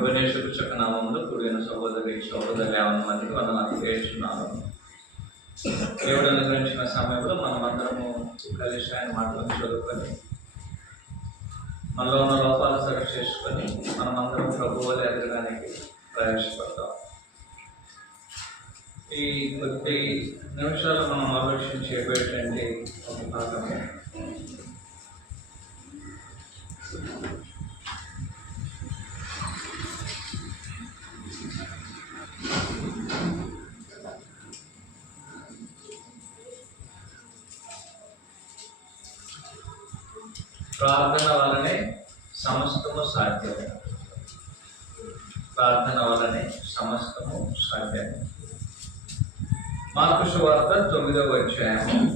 ప్రభునేశ్వరు చక్క నామంలో కూడిన సహోదరి సహోదరు యావన మందికి వందనాలు చేస్తున్నాను దేవుడు అనుగ్రహించిన సమయంలో మనం అందరము కలిసి ఆయన మాటలను చదువుకొని మనలో ఉన్న లోపాలు సరి చేసుకొని మనం అందరం ప్రభువులు ఎదగడానికి ప్రయాసపడతాం ఈ కొద్ది నిమిషాలు మనం ఆలోచించేటువంటి ఒక భాగము. ప్రార్థన వలనే సమస్తము సాధ్యమే. ప్రార్థన వలనే సమస్తము సాధ్యం మార్పు సువార్త తొమ్మిదవ అధ్యాయము.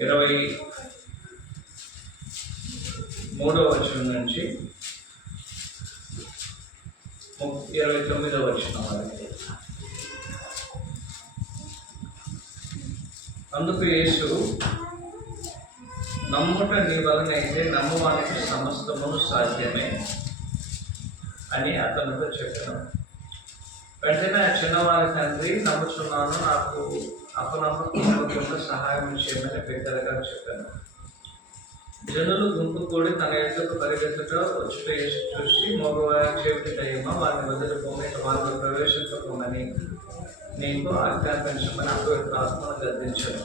ఇరవై మూడవ వచనం నుంచి ము- ఇరవై తొమ్మిదవ వచనం వరకు. అందుకు యేసు నమ్ముట నీ వలనైతే నమ్మవానికి సమస్తమును సాధ్యమే అని అతనితో చెప్పాను. వెంటనే ఆ చిన్నవారి తండ్రి నమ్ముచున్నాను నాకు అపనమ్మకంలో సహాయం చేయమని పెద్దలుగా చెప్పాను. జనులు గుంపు కూడి తన ఎద్దుకు పరిగెత్తుట వచ్చి చూసి మగవారి చేపటి దయ్యమా వారిని వదిలిపోమని వారిని ప్రవేశించకపోమని నీకు ఆజ్ఞాపించమని అప్పుడు ఆత్మను గద్దించాను.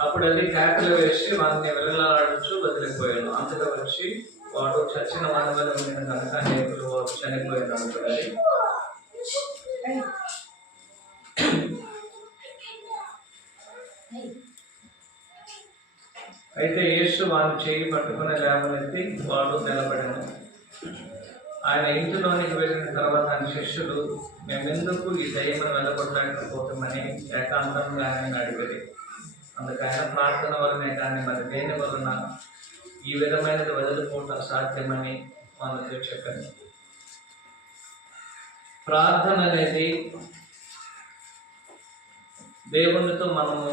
అప్పుడు అది కేకలు వేసి వారిని వెళ్ళలాడుచు వదిలిపోయాను. అంతగా వచ్చి వాడు చచ్చిన వారి వల్ల ఉండిన కనుక అనేకులు వారు చనిపోయారు అయితే యేసు వారిని చేయి పట్టుకుని లేవనెత్తి వాడు నిలబడను ఆయన ఇంటిలోనికి వెళ్ళిన తర్వాత ఆయన శిష్యులు మేమెందుకు ఈ దయ్యమని వెళ్ళగొట్టలేకపోతామని ఏకాంతంగా ఆయన అడిగారు. అందుకైన ప్రార్థన వలనే కానీ మరి దేని వలన ఈ విధమైనది వదిలిపోవటం సాధ్యమని మనకు చెప్పండి ప్రార్థన అనేది దేవునితో మనము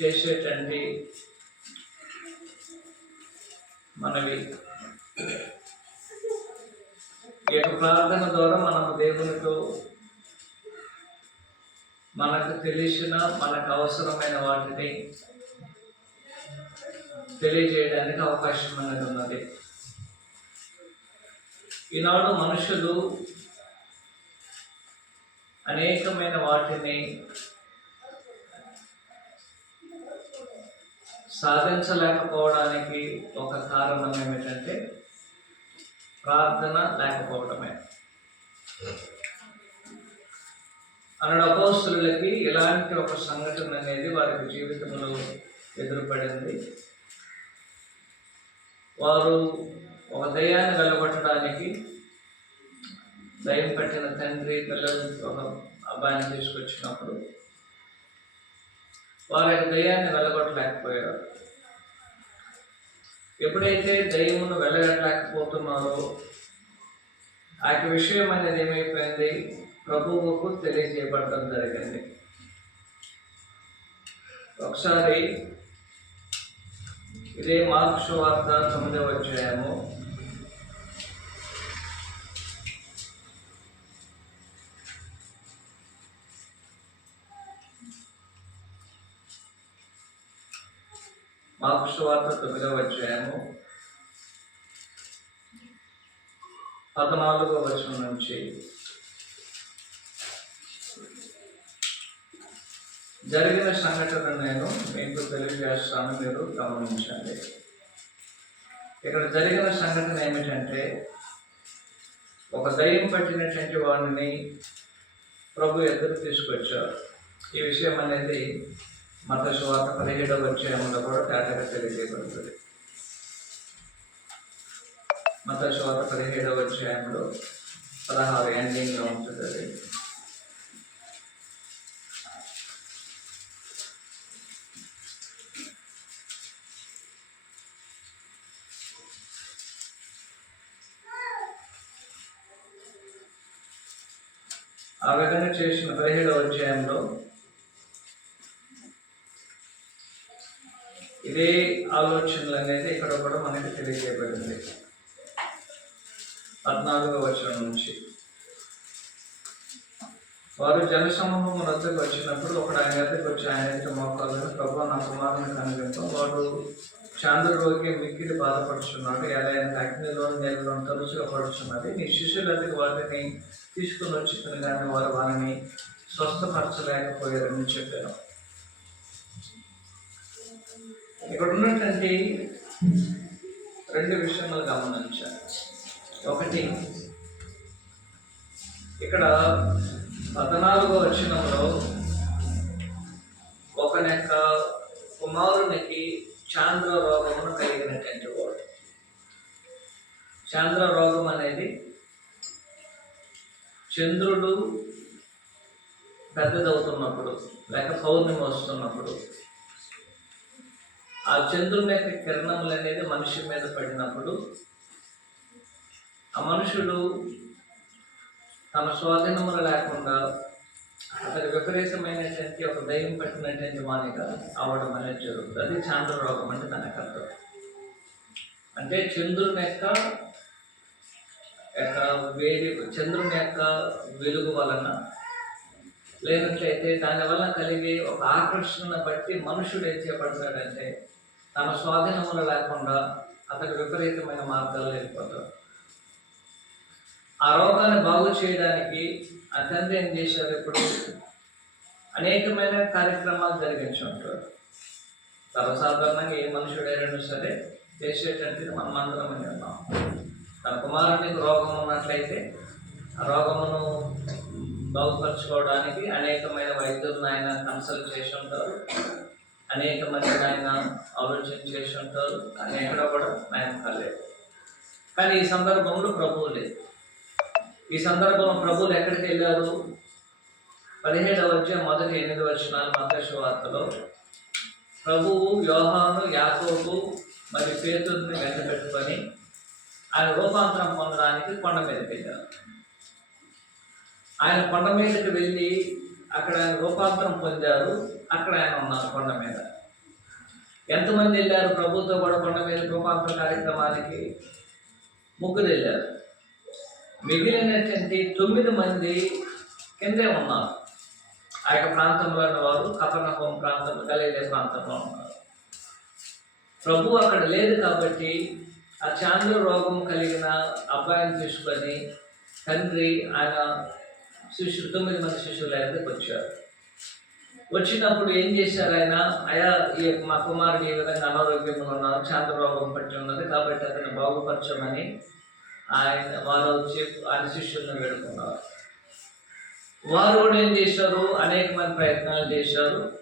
చేసేటువంటి మనవి. ఈ యొక్క ప్రార్థన ద్వారా మనము దేవునితో మనకు తెలిసిన మనకు అవసరమైన వాటిని తెలియజేయడానికి అవకాశం అనేది ఉన్నది. ఈనాడు మనుషులు అనేకమైన వాటిని సాధించలేకపోవడానికి ఒక కారణం ఏమిటంటే ప్రార్థన లేకపోవడమే అన్నాడు అపోస్తులకి ఇలాంటి ఒక సంఘటన అనేది వారికి జీవితంలో ఎదురుపడింది. వారు ఒక దయ్యాన్ని వెళ్ళగొట్టడానికి దయ్యం పట్టిన తండ్రి పిల్లలు ఒక అబ్బాయిని తీసుకొచ్చినప్పుడు వారి యొక్క దయ్యాన్ని వెళ్ళగొట్టలేకపోయారు. ఎప్పుడైతే దయ్యమును వెళ్ళగట్టలేకపోతున్నారో ఆ యొక్క విషయం అనేది ఏమైపోయింది? ప్రభువుకు తెలియజేయబడటం జరిగింది. ఒకసారి ఇదే మార్క్స్ వార్త తొమ్మిదవ అధ్యాయము. మార్పు వార్త తొమ్మిదవ అధ్యాయము పద్నాలుగవ వచనం నుంచి. జరిగిన సంఘటన నేను మీకు తెలియజేస్తాను మీరు గమనించండి. ఇక్కడ జరిగిన సంఘటన ఏమిటంటే ఒక దయ్యం పట్టినటువంటి వాడిని ప్రభు ఎదురు తీసుకొచ్చారు ఈ విషయం అనేది మత శువార్త పదిహేడవ అధ్యాయంలో కూడా తేటగా తెలియజేయబడుతుంది. మత శువార్త పదిహేడవ అధ్యాయంలో పదహారు ఎండింగ్లో ఉంటుంది అది ఆ విధంగా చేసిన పదిహేడవ అధ్యాయంలో ఇదే ఆలోచనలు అనేది ఇక్కడ కూడా మనకి తెలియజేయబడింది. పద్నాలుగవ వచనం నుంచి. వారు జనసమూహం వద్దకు వచ్చినప్పుడు ఒకడు ఆయన వద్దకు వచ్చి ఆయన ఎదుట మోకాలను ప్రభు నా కుమారుని కనుగొంటాం. వాడు చాంద్రరోగి మిక్కిలి బాధపడుచున్నాడు. ఎలా అయినా అగ్నిలో నేలలో తరచుగా పడుచున్నది నీ శిష్యులకి వారిని తీసుకుని వచ్చి కానీ వారు వారిని స్వస్థపరచలేకపోయారని చెప్పాను. ఇక్కడ ఉన్నటువంటి రెండు విషయాలు గమనించాలి. ఒకటి ఇక్కడ పద్నాలుగో వచనంలో ఒకని యొక్క కుమారునికి చాంద్ర రోగమును కలిగినటువంటి వాడు. చాంద్ర రోగం అనేది చంద్రుడు పెద్దదవుతున్నప్పుడు లేక పౌర్ణమి వస్తున్నప్పుడు ఆ చంద్రుని యొక్క కిరణములు అనేది మనిషి మీద పడినప్పుడు ఆ మనుషుడు తన స్వాధీనములు లేకుండా అతని విపరీతమైనటువంటి ఒక దయ్యం పట్టినటువంటి వానిగా అవడం అనేది జరుగుతుంది. అది చాంద్ర రోగం అంటే దానికి అర్థం. అంటే చంద్రుని యొక్క యొక్క వేడి చంద్రుని యొక్క వెలుగు వలన లేనట్లయితే దానివల్ల కలిగే ఒక ఆకర్షణ బట్టి మనుషుడు ఏం చేయబడతాడంటే తన స్వాధీనములు లేకుండా అతడు విపరీతమైన మార్గాల్లో వెళ్ళిపోతాడు. ఆ రోగాన్ని బాగు చేయడానికి ఆ తండ్రి ఏం చేశారు ఇప్పుడు? అనేకమైన కార్యక్రమాలు జరిగించి ఉంటారు సర్వసాధారణంగా ఏ మనుషుడైనా సరే చేసేటట్టు మనం అందరం ఉన్నాం. తన కుమారునికి రోగం ఉన్నట్లయితే ఆ రోగమును బాగుపరచుకోవడానికి అనేకమైన వైద్యులను ఆయన కన్సల్ట్ చేసి ఉంటారు. అనేక మంది ఆయన ఆలోచన చేసి ఉంటారు కానీ ఎక్కడ కూడా ఆయన కాలేదు కానీ ఈ సందర్భంలో ప్రభువు లేదు. ఈ సందర్భంలో ప్రభువులు ఎక్కడికి వెళ్ళారు? పదిహేడవ వచ్చే మొదటి ఎనిమిది వచ్చినాలు మతశ వార్తలో ప్రభువు యోహాను యాకోబు మరి పేతుని వెంట పెట్టుకొని ఆయన రూపాంతరం పొందడానికి కొండ మీదకి వెళ్ళారు. ఆయన కొండ మీదకి వెళ్ళి అక్కడ ఆయన రూపాంతరం పొందారు. అక్కడ ఆయన ఉన్నారు కొండ మీద. ఎంతమంది వెళ్ళారు? ప్రభుత్వం కూడా కొండ మీద రూపాంతర కార్యక్రమానికి ముగ్గురు వెళ్ళారు. మిగిలినటువంటి తొమ్మిది మంది కిందే ఉన్నారు. ఆ యొక్క ప్రాంతంలో ఉన్నవారు కపర్ణహోం ప్రాంతం కలిగే ప్రాంతంలో ఉన్నారు. ప్రభు అక్కడ లేదు కాబట్టి ఆ చాంద్ర రోగం కలిగిన అబ్బాయిని తీసుకొని తండ్రి ఆయన శిష్యులు తొమ్మిది మంది శిష్యుల దగ్గరికి వచ్చారు వచ్చినప్పుడు ఏం చేశారు ఆయన? అయా ఈ మా కుమారుడు ఈ విధంగా అనారోగ్యంగా ఉన్నారు చాంద్ర పట్టి ఉన్నది కాబట్టి అతను బాగుపరచమని ఆయన వారు వచ్చి ఆయన శిష్యులను వేడుకున్నారు. వారు కూడా ఏం చేశారు? అనేకమైన ప్రయత్నాలు చేశారు.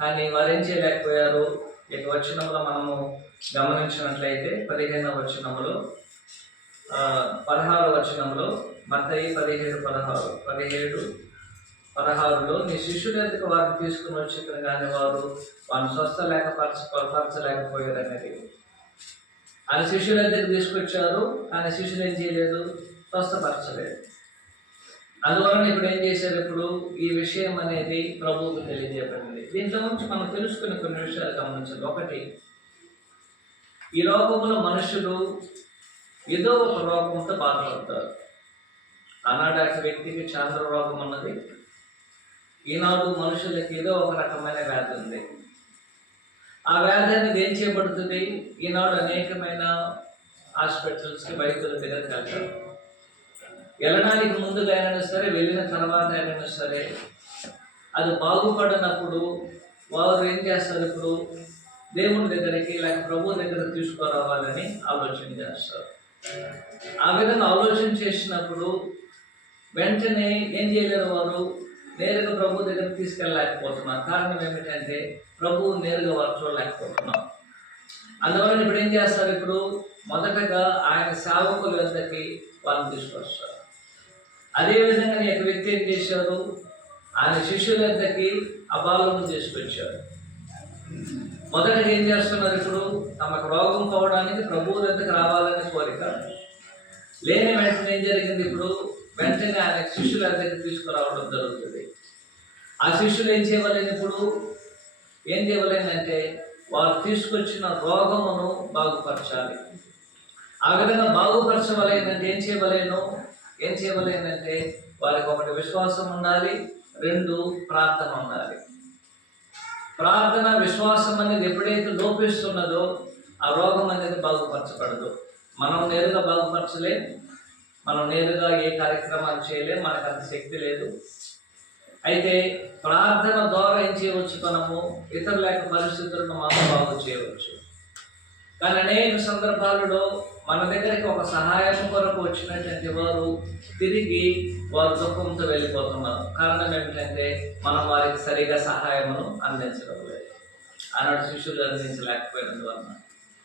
కానీ వారు ఏం చేయలేకపోయారు? ఇక వచ్చినప్పుడు మనము గమనించినట్లయితే పదిహేనవ వచ్చినప్పుడు పదహారు వచనంలో మతయి పదిహేడు పదహారు. పదిహేడు పదహారులో నీ శిష్యుల ఎందుకు వారిని తీసుకుని వచ్చిన కానీ వారు వారిని స్వస్థ లేక పరచ పరచలేకపోయారు అనేది ఆయన శిష్యుల ఎందుకు తీసుకొచ్చారు ఆయన శిష్యులు ఏం చేయలేదు స్వస్థపరచలేదు. అందువలన ఇప్పుడు ఏం చేశారు ఇప్పుడు? ఈ విషయం అనేది ప్రభువుకు తెలియజేయబడింది. దీంట్లో నుంచి మనం తెలుసుకునే కొన్ని విషయాలు గమనించాలి. ఒకటి ఈ లోకంలో మనుషులు ఏదో ఒక రోగంతో బాధపడతారు. అనాడాక్స్ వ్యక్తికి చాంద్ర రోగం అన్నది ఈనాడు మనుషులకి ఏదో ఒక రకమైన వ్యాధి ఉంది. ఆ వ్యాధి అనేది ఏం చేయబడుతుంది? ఈనాడు అనేకమైన హాస్పిటల్స్కి వైద్యుల దగ్గరికి వెళ్తారు. వెళ్ళడానికి ముందుగా అయినా సరే వెళ్ళిన తర్వాత అయినా సరే అది బాగుపడినప్పుడు వారు ఏం చేస్తారు ఇప్పుడు? దేవుని దగ్గరికి లేక ప్రభు దగ్గర తీసుకురావాలని ఆలోచన చేస్తారు. ఆ విధంగా ఆలోచన చేసినప్పుడు వెంటనే ఏం చేయలేరు వారు నేరుగా ప్రభు దగ్గర తీసుకెళ్ళలేకపోతున్నారు. కారణం ఏమిటంటే ప్రభువు నేరుగా వారు చూడలేకపోతున్నారు. అందువల్ల ఇప్పుడు ఏం చేస్తారు? ఇప్పుడు మొదటగా ఆయన సేవకుల వద్దకి వాళ్ళని తీసుకొస్తారు. అదేవిధంగా నీ యొక్క వ్యక్తి ఏం చేశారు ఆయన శిష్యుల వద్దకి అబాలను తీసుకొచ్చారు మొదటగా ఏం చేస్తున్నారు ఇప్పుడు? తమకు రోగం పోవడానికి ప్రభువు వద్దకు రావాలి. కోరిక లేని వెంటనే ఏం జరిగింది ఇప్పుడు? వెంటనే ఆయన శిష్యుల దగ్గర తీసుకురావడం జరుగుతుంది. ఆ శిష్యులు ఏం చేయవలేని ఇప్పుడు? ఏం చేయవలేనంటే వారు తీసుకొచ్చిన రోగమును బాగుపరచాలి. ఆ విధంగా బాగుపరచవలేనంటే ఏం చేయవలేను? ఏం చేయవలేనంటే వారికి ఒకటి విశ్వాసం ఉండాలి రెండు ప్రార్థన ఉండాలి. ప్రార్థన విశ్వాసం అనేది ఎప్పుడైతే లోపిస్తున్నదో ఆ రోగం అనేది బాగుపరచబడదు. మనం నేరుగా బాగుపరచలేం మనం నేరుగా ఏ కార్యక్రమాలు చేయలేం మనకు అంత శక్తి లేదు. అయితే ప్రార్థన ద్వారా ఏం చేయవచ్చు మనము? ఇతరుల యొక్క పరిస్థితులను మనం బాగు చేయవచ్చు. కానీ అనేక సందర్భాలలో మన దగ్గరికి ఒక సహాయం కొరకు వచ్చినటువంటి వారు తిరిగి వారు దుఃఖంతో వెళ్ళిపోతున్నారు. కారణం ఏమిటంటే మనం వారికి సరిగా సహాయమును అందించడం లేదు. ఆనాడు శిష్యులు అందించలేకపోయినందువలన.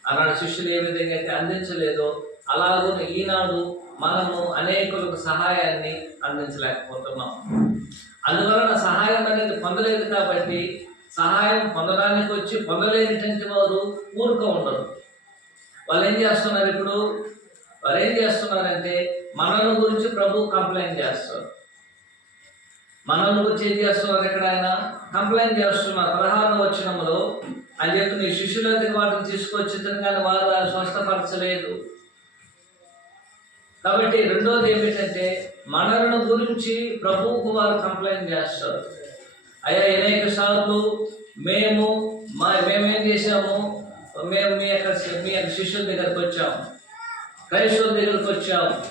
అలాంటి శిష్యులు ఏ విధంగా అయితే అందించలేదో అలాగే ఈనాడు మనము అనేకులకు సహాయాన్ని అందించలేకపోతున్నాం. అందువలన సహాయం అనేది పొందలేదు కాబట్టి సహాయం పొందడానికి వచ్చి పొందలేనిటువంటి వారు ఊరుక ఉండరు. వాళ్ళు ఏం చేస్తున్నారు ఇప్పుడు? వాళ్ళు ఏం చేస్తున్నారంటే మనల్ని గురించి ప్రభు కంప్లైంట్ చేస్తారు. మనల్ని గురించి ఏం చేస్తున్నారు ఇక్కడ ఆయన? కంప్లైంట్ చేస్తున్నారు. పదహారు వచ్చినములో అని చెప్పి నీ శిష్యుల వాటిని తీసుకొచ్చి కానీ వారు స్వస్థపరచలేదు. కాబట్టి రెండోది ఏమిటంటే మనలను గురించి ప్రభువుకు వారు కంప్లైంట్ చేస్తారు. అయ్యా అనేక సార్లు మేము మా మేమేం చేశాము? మేము మీ యొక్క మీ యొక్క శిష్యుల దగ్గరకు వచ్చాము. క్రైస్తవుల దగ్గరకు వచ్చాము.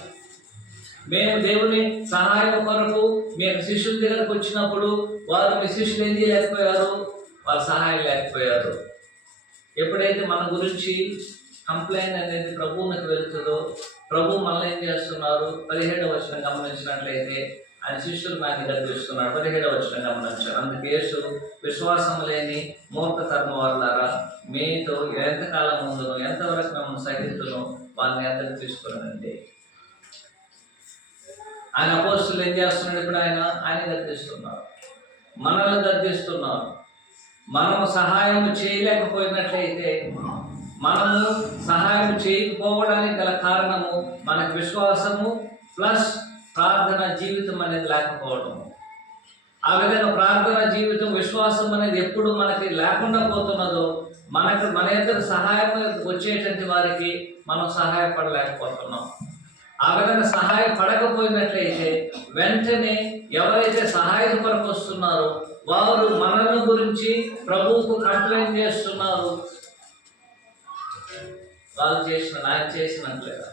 మేము దేవుని సహాయం కొరకు మీ యొక్క శిష్యుల దగ్గరకు వచ్చినప్పుడు వారు మీ శిష్యులు ఏం చేయలేకపోయారు? వాళ్ళు సహాయం లేకపోయారు. ఎప్పుడైతే మన గురించి కంప్లైంట్ అనేది ప్రభువునికి వెళ్తుందో ప్రభు మనల్ని ఏం చేస్తున్నారు? పదిహేడవ వచ్చిన గమనించినట్లయితే ఆయన శిష్యులు నాకు గర్భిస్తున్నాడు పదిహేడవ వచ్చిన గమనించారు. అందుకే యేసు విశ్వాసం లేని మూర్ఖతరం వాళ్ళారా మీతో ఎంతకాలం ముందును ఎంతవరకు మిమ్మల్ని సహితును వాళ్ళని ఎంతకు తీసుకున్నానండి ఆయన అపోస్తులు ఏం చేస్తున్నాడు? ఇప్పుడు ఆయన ఆయన గర్దిస్తున్నారు మనల్ని గర్దిస్తున్నారు మనము సహాయం చేయలేకపోయినట్లయితే మనము సహాయం చేయకపోవడానికి గల కారణము మనకు విశ్వాసము ప్లస్ ప్రార్థన జీవితం అనేది లేకపోవడం ఆ విధంగా ప్రార్థన జీవితం విశ్వాసం అనేది ఎప్పుడు మనకి లేకుండా పోతున్నదో మనకు మన ఇద్దరు సహాయం వచ్చేటువంటి వారికి మనం సహాయపడలేకపోతున్నాం. ఆ విధంగా సహాయపడకపోయినట్లయితే వెంటనే ఎవరైతే సహాయం కొరకు వస్తున్నారో వారు మనల గురించి ప్రభువుకు కంప్లైంట్ చేస్తున్నారు. వాళ్ళు చేసిన ఆయన చేసినట్లేదా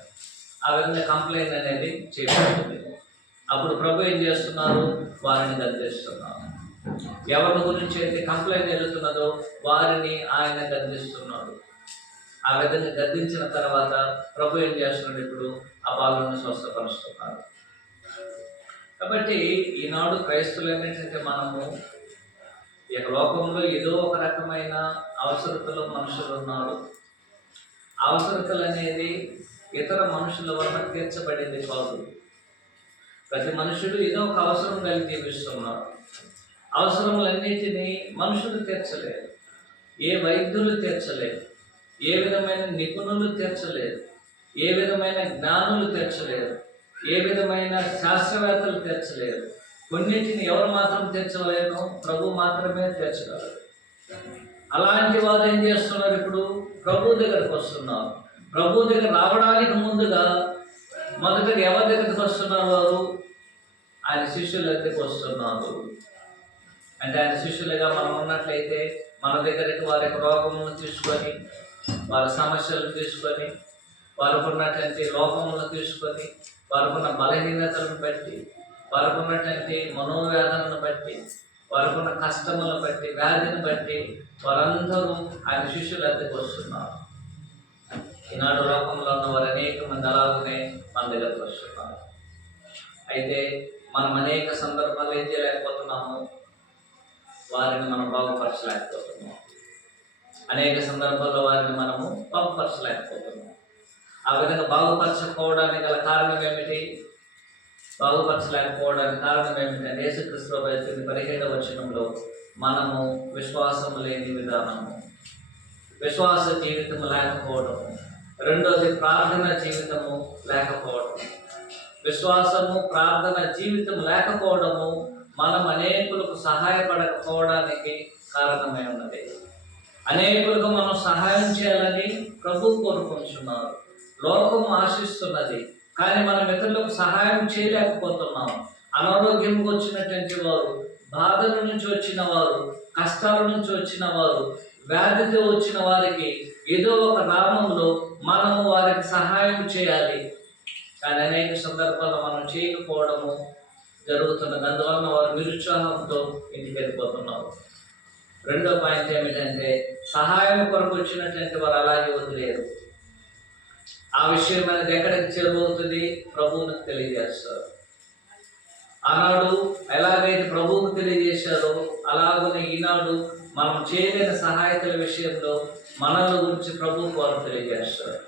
ఆ విధంగా కంప్లైంట్ అనేది చేయబడుతుంది అప్పుడు ప్రభు ఏం చేస్తున్నారు? వారిని గద్దిస్తున్నారు. ఎవరి గురించి అయితే కంప్లైంట్ జరుగుతున్నదో వారిని ఆయన గద్దిస్తున్నాడు ఆ విధంగా గద్దించిన తర్వాత ప్రభు ఏం చేస్తున్నాడు ఇప్పుడు? ఆ బాలుని స్వస్థపరుస్తున్నారు. కాబట్టి ఈనాడు క్రైస్తువులు ఏంటంటే మనము లోకంలో ఏదో ఒక రకమైన అవసరతలో మనుషులు ఉన్నారు. అవసరతలు అనేది ఇతర మనుషుల వలన తీర్చబడింది కాదు. ప్రతి మనుషుడు ఏదో ఒక అవసరం కలిగి జీవిస్తున్నారు. అవసరములన్నిటినీ మనుషులు తీర్చలేరు. ఏ వైద్యులు తీర్చలేరు. ఏ విధమైన నిపుణులు తీర్చలేరు. ఏ విధమైన జ్ఞానులు తీర్చలేరు. ఏ విధమైన శాస్త్రవేత్తలు తీర్చలేరు. కొన్నిటిని ఎవరు మాత్రం తెచ్చలేను ప్రభు మాత్రమే తెచ్చగలరు అలాంటి వారు ఏం చేస్తున్నారు ఇప్పుడు? ప్రభు దగ్గరకు వస్తున్నారు. ప్రభు దగ్గర రావడానికి ముందుగా మొదటగా ఎవరి దగ్గరికి వస్తున్నారు వారు? ఆయన శిష్యుల దగ్గరికి వస్తున్నారు. అంటే ఆయన శిష్యులుగా మనం ఉన్నట్లయితే మన దగ్గరికి వారి యొక్క రోగమును తీసుకొని వారి సమస్యలు తీసుకొని వారికి ఉన్నటువంటి లోపములను తీసుకొని వారికి ఉన్న బలహీనతలను బట్టి వారికి ఉన్నటువంటి మనోవేదనను బట్టి వారికి ఉన్న కష్టములను బట్టి వ్యాధిని బట్టి వారందరూ ఆయన శిష్యుల దగ్గరికి వస్తున్నారు. ఈనాడు లోకంలో ఉన్న వారు అనేక మంది అలాగనే మన దగ్గరకు వస్తున్నారు. అయితే మనం అనేక సందర్భాలు ఏం చేయలేకపోతున్నాము? వారిని మనం బాగుపరచలేకపోతున్నాం అనేక సందర్భాల్లో వారిని మనము బాగుపరచలేకపోతున్నాం ఆ విధంగా బాగుపరచకపోవడానికి గల కారణం బాగుపరచలేకపోవడానికి కారణం ఏమిటంటే యేసుక్రీస్తు పరిస్థితి పదిహేడవ వచనంలో మనము విశ్వాసం లేని విధానము. విశ్వాస జీవితం లేకపోవడం. రెండోది ప్రార్థన జీవితము లేకపోవడం. విశ్వాసము ప్రార్థన జీవితం లేకపోవడము మనం అనేకులకు సహాయపడకపోవడానికి కారణమై ఉన్నది. అనేకులకు మనం సహాయం చేయాలని ప్రభు కోరుకుంటున్నారు. లోకం ఆశిస్తున్నది కానీ మనం ఇతరులకు సహాయం చేయలేకపోతున్నాం. అనారోగ్యం వచ్చినటువంటి వారు బాధల నుంచి వచ్చిన వారు కష్టాల నుంచి వచ్చిన వారు వ్యాధితో వచ్చిన వారికి ఏదో ఒక నామంలో మనము వారికి సహాయం చేయాలి. కానీ అనేక సందర్భాల్లో మనం చేయకపోవడము జరుగుతున్నది అందువలన వారు నిరుత్సాహంతో ఇంటికి వెళ్ళిపోతున్నారు. రెండో పాయింట్ ఏమిటంటే సహాయం కొరకు వచ్చినటువంటి వారు అలాగే వదిలేరు. ఆ విషయం మనకి ఎక్కడికి చేరువవుతుంది ప్రభువునికి తెలియజేస్తారు. ఆనాడు ఎలాగైతే ప్రభువుకు తెలియజేశారో అలాగనే ఈనాడు మనం చేయలేని సహాయతల విషయంలో మనల గురించి ప్రభువుకు వారు తెలియజేస్తారు.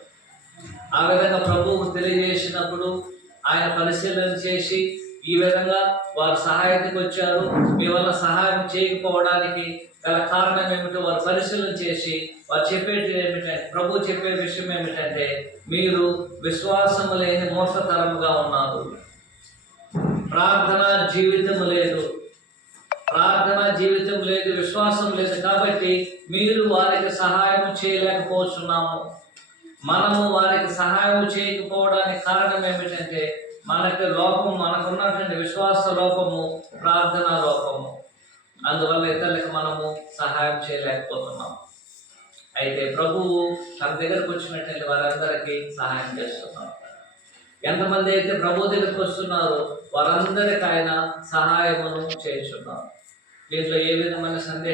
ఆ విధంగా ప్రభువుకు తెలియజేసినప్పుడు ఆయన పరిశీలన చేసి ఈ విధంగా వారు సహాయతకు వచ్చారు. మీ వల్ల సహాయం చేయకపోవడానికి గల కారణం ఏమిటో వారు పరిశీలన చేసి వారు చెప్పేది ఏమిటంటే ప్రభు చెప్పే విషయం ఏమిటంటే మీరు విశ్వాసం లేని మోసతరముగా ఉన్నారు. ప్రార్థన జీవితం లేదు. ప్రార్థన జీవితం లేదు విశ్వాసం లేదు. కాబట్టి మీరు వారికి సహాయం చేయలేకపోతున్నాము. మనము వారికి సహాయం చేయకపోవడానికి కారణం ఏమిటంటే మనకి లోపం మనకున్నటువంటి విశ్వాస లోపము ప్రార్థన లోపము. అందువల్ల ఇతరులకు మనము సహాయం చేయలేకపోతున్నాము. అయితే ప్రభువు తన దగ్గరకు వచ్చినటువంటి వారందరికీ సహాయం చేస్తున్నారు ఎంతమంది అయితే ప్రభు దగ్గరకు వస్తున్నారో వారందరికీ ఆయన సహాయమును చేస్తున్నారు. దీంట్లో ఏ విధమైన సందేహం